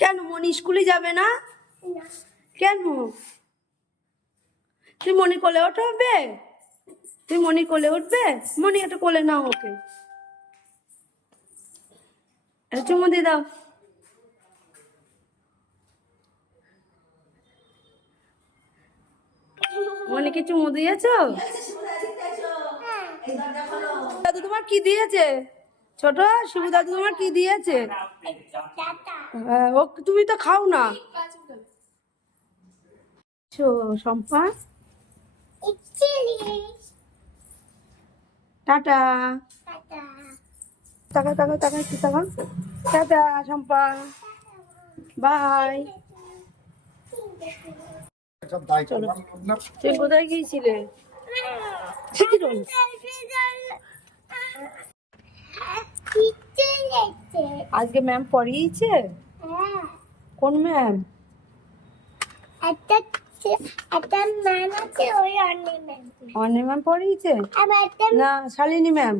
কেন মনি স্কুলে যাবে না? কেন? তুই মনি কোলে উঠবে? তুই মনি কোলে উঠবে? মনি একটা কোলে নাও ওকে, একটা চুমু দিয়ে দাও। মনিকে চুমু দিয়েছো? দাদু তোমার কি দিয়েছে? ছোট শিবু দাদু তোমার কি দিয়েছে? ও তুমি তো খাও না। শম্পা টাটা। টাকা টাকা টাকা একটু টাকা। Tata Shampa, bye. চলো, তুমি কোথায় গিয়েছিলে? আজকে ম্যাম পড়িয়েছে? কোন ম্যাম? অনি ম্যাম পড়িয়েছে না শালিনী ম্যাম?